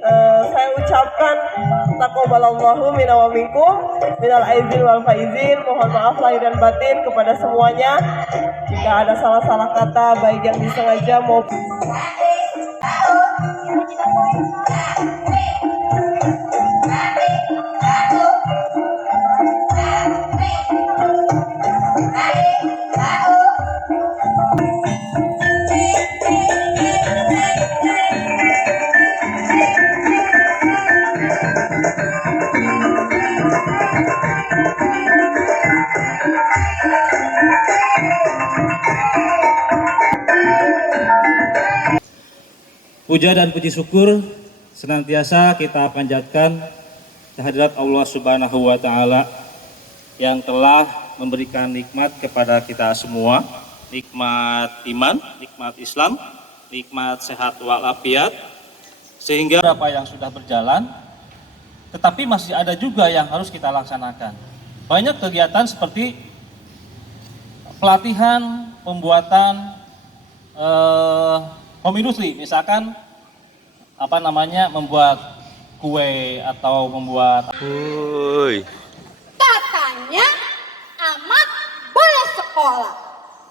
Saya ucapkan taqabbalallahu minna wa minkum minal aizin wal faizin. Mohon maaf lahir dan batin kepada semuanya jika ada salah-salah kata baik yang disengaja maupun puja dan puji syukur senantiasa kita panjatkan kehadirat Allah Subhanahu wa Ta'ala yang telah memberikan nikmat kepada kita semua, nikmat iman, nikmat Islam, nikmat sehat walafiat, sehingga apa yang sudah berjalan, tetapi masih ada juga yang harus kita laksanakan. Banyak kegiatan seperti pelatihan, pembuatan home industry, misalkan membuat kue atau membuat. Katanya amat boleh sekolah,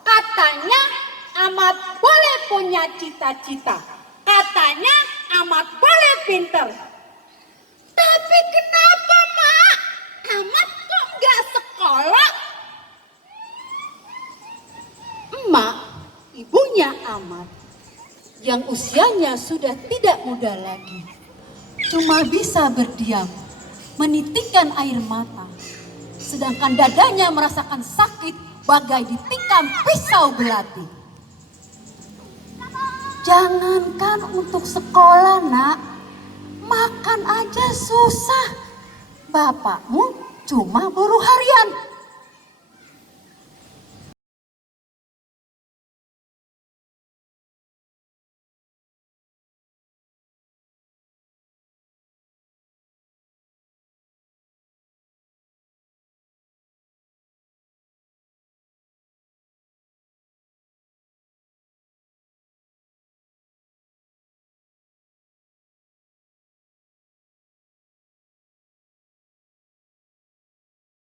katanya amat boleh punya cita-cita, katanya amat boleh pinter. Tapi kenapa mak amat kok nggak sekolah? Emak, ibunya Amat, yang usianya sudah tidak muda lagi, cuma bisa berdiam, menitikkan air mata, sedangkan dadanya merasakan sakit bagai ditikam pisau belati. Jangankan untuk sekolah nak, makan aja susah. Bapakmu cuma buruh harian,